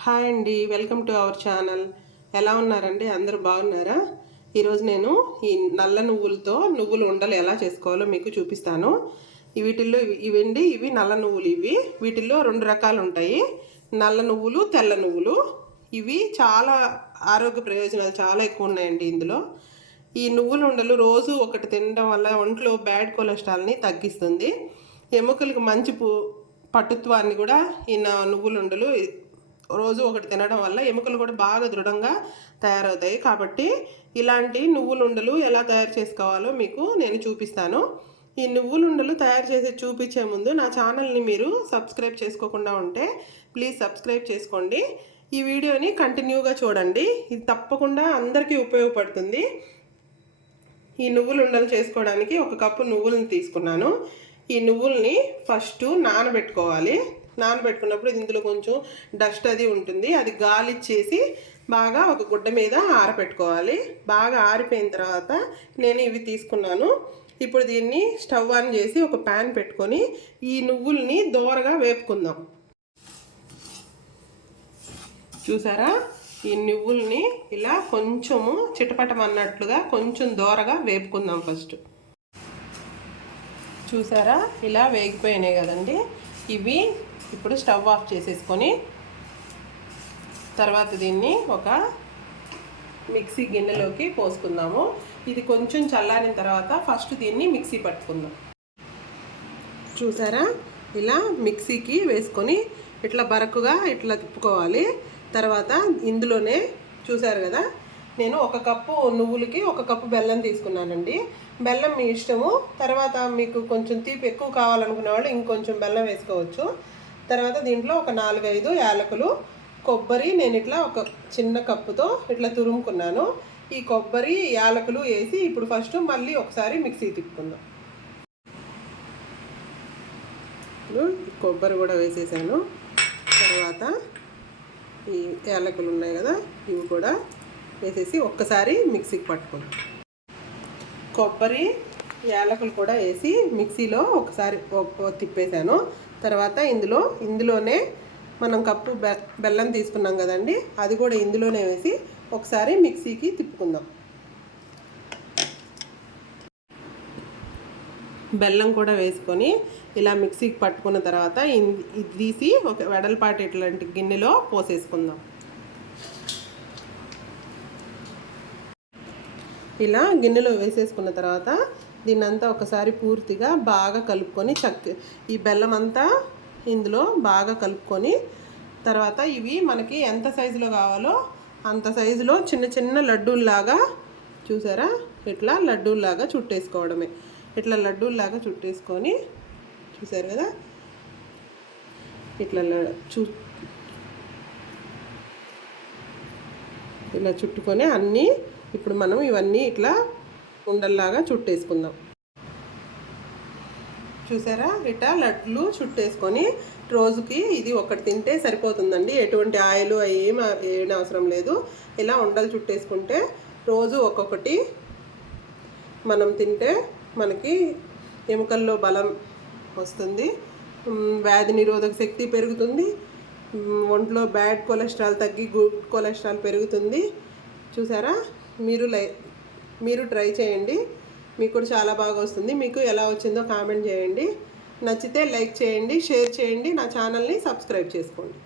Hi అండి welcome to our channel. ఎలా ఉన్నారండి? అందరూ బాగున్నారా? ఈరోజు నేను ఈ నల్ల నువ్వులతో నువ్వులు ఉండలు ఎలా చేసుకోవాలో మీకు చూపిస్తాను. వీటిల్లో ఇవి- ఇవండి ఇవి నల్ల నువ్వులు ఇవి. వీటిల్లో రెండు రకాలు ఉంటాయి. నల్ల నువ్వులు తెల్ల నువ్వులు. ఇవి చాలా ఆరోగ్య ప్రయోజనాలు చాలా ఎక్కువ ఉన్నాయండి ఇందులో. ఈ నువ్వులు ఉండలు రోజు ఒకటి తినడం వల్ల ఒంట్లో బ్యాడ్ కొలెస్ట్రాల్ని తగ్గిస్తుంది. ఎముకలకు మంచి పు పటుత్వాన్ని కూడా ఈ నువ్వులుండలు ఉండలు రోజు ఒకటి తినడం వల్ల ఎముకలు కూడా బాగా దృఢంగా తయారవుతాయి. కాబట్టి ఇలాంటి నువ్వులుండలు ఎలా తయారు చేసుకోవాలో మీకు నేను చూపిస్తాను. ఈ నువ్వులుండలు తయారు చేసి చూపించే ముందు నా ఛానల్ని మీరు సబ్స్క్రైబ్ చేసుకోకుండా ఉంటే ప్లీజ్ సబ్స్క్రైబ్ చేసుకోండి. ఈ వీడియోని కంటిన్యూగా చూడండి. ఇది తప్పకుండా అందరికీ ఉపయోగపడుతుంది. ఈ నువ్వులు ఉండలు చేసుకోవడానికి ఒక కప్పు నువ్వులను తీసుకున్నాను. ఈ నువ్వుల్ని ఫస్ట్ నానబెట్టుకోవాలి. నానబెట్టుకున్నప్పుడు ఇందులో కొంచెం డస్ట్ అది ఉంటుంది. అది గాలిచ్చేసి బాగా ఒక గుడ్డ మీద ఆరబెట్టుకోవాలి బాగా ఆరిపోయిన తర్వాత నేను ఇవి తీసుకున్నాను. ఇప్పుడు దీన్ని స్టవ్ ఆన్ చేసి ఒక ప్యాన్ పెట్టుకొని ఈ నువ్వుల్ని దోరగా వేపుకుందాం. చూసారా? ఈ నువ్వుల్ని ఇలా కొంచెము చిటపటమన్నట్లుగా కొంచెం దోరగా వేపుకుందాం ఫస్ట్. చూసారా? ఇలా వేగిపోయినాయి కదండి. ఇవి ఇప్పుడు స్టవ్ ఆఫ్ చేసేసుకొని తర్వాత దీన్ని ఒక మిక్సీ గిన్నెలోకి పోసుకుందాము. ఇది కొంచెం చల్లారిన తర్వాత ఫస్ట్ దీన్ని మిక్సీ పట్టుకుందాం. చూసారా? ఇలా మిక్సీకి వేసుకొని ఇట్లా బరకుగా ఇట్లా తిప్పుకోవాలి. తర్వాత ఇందులోనే చూసారు కదా? నేను ఒక కప్పు నువ్వులకి ఒక కప్పు బెల్లం తీసుకున్నానండి. బెల్లం మీ ఇష్టము. తర్వాత మీకు కొంచెం తీపి ఎక్కువ కావాలనుకునే వాళ్ళు ఇంకొంచెం బెల్లం వేసుకోవచ్చు. తర్వాత దీంట్లో ఒక నాలుగైదు యాలకులు కొబ్బరి నేను ఇట్లా ఒక చిన్న కప్పుతో ఇట్లా తురుముకున్నాను. ఈ కొబ్బరి యాలకులు వేసి ఇప్పుడు ఫస్ట్ మళ్ళీ ఒకసారి మిక్సీ తిప్పుకుందాం. కొబ్బరి కూడా వేసేసాను. తర్వాత ఈ యాలకులు ఉన్నాయి కదా ఇవి కూడా వేసేసి ఒక్కసారి మిక్సీకి పట్టుకుందాం. కొబ్బరి యాలకులు కూడా వేసి మిక్సీలో ఒకసారి తిప్పేశాను తర్వాత ఇందులో ఇందులోనే మనం కప్పు బె బెల్లం తీసుకున్నాం కదండి అది కూడా ఇందులోనే వేసి ఒకసారి మిక్సీకి తిప్పుకుందాం. బెల్లం కూడా వేసుకొని ఇలా మిక్సీకి పట్టుకున్న తర్వాత ఇన్- ఇది తీసి ఒక వెడల్పాటి ఇట్లాంటి గిన్నెలో పోసేసుకుందాం. ఇలా గిన్నెలో వేసేసుకున్న తర్వాత దీన్నంతా ఒకసారి పూర్తిగా బాగా కలుపుకొని చక్క ఈ బెల్లం అంతా ఇందులో బాగా కలుపుకొని తర్వాత ఇవి మనకి ఎంత సైజులో కావాలో అంత సైజులో చిన్న చిన్న లడ్డూల్లాగా చూసారా? ఇట్లా లడ్డూల్లాగా చుట్టేసుకోవడమే. ఇట్లా లడ్డూల్లాగా చుట్టేసుకొని చూసారు కదా? ఇట్లా చూ ఇలా చుట్టుకొని అన్నీ ఇప్పుడు మనం ఇవన్నీ ఇట్లా ఉండల్లాగా చుట్టేసుకుందాం. చూసారా? ఇట్లా లడ్లు చుట్టేసుకొని రోజుకి ఇది ఒకటి తింటే సరిపోతుందండి. ఎటువంటి ఆయిల్ ఏం ఏం అవసరం లేదు. ఇలా ఉండలు చుట్టేసుకుంటే రోజు ఒక్కొక్కటి మనం తింటే మనకి ఎముకల్లో బలం వస్తుంది. వ్యాధి నిరోధక శక్తి పెరుగుతుంది. ఒంట్లో బ్యాడ్ కొలెస్ట్రాల్ తగ్గి గుడ్ కొలెస్ట్రాల్ పెరుగుతుంది. చూసారా? మీరు లై మీరు ట్రై చేయండి. మీకు కూడా చాలా బాగా వస్తుంది. మీకు ఎలా వచ్చిందో కామెంట్ చేయండి. నచ్చితే లైక్ చేయండి షేర్ చేయండి. నా ఛానల్ని సబ్స్క్రైబ్ చేసుకోండి.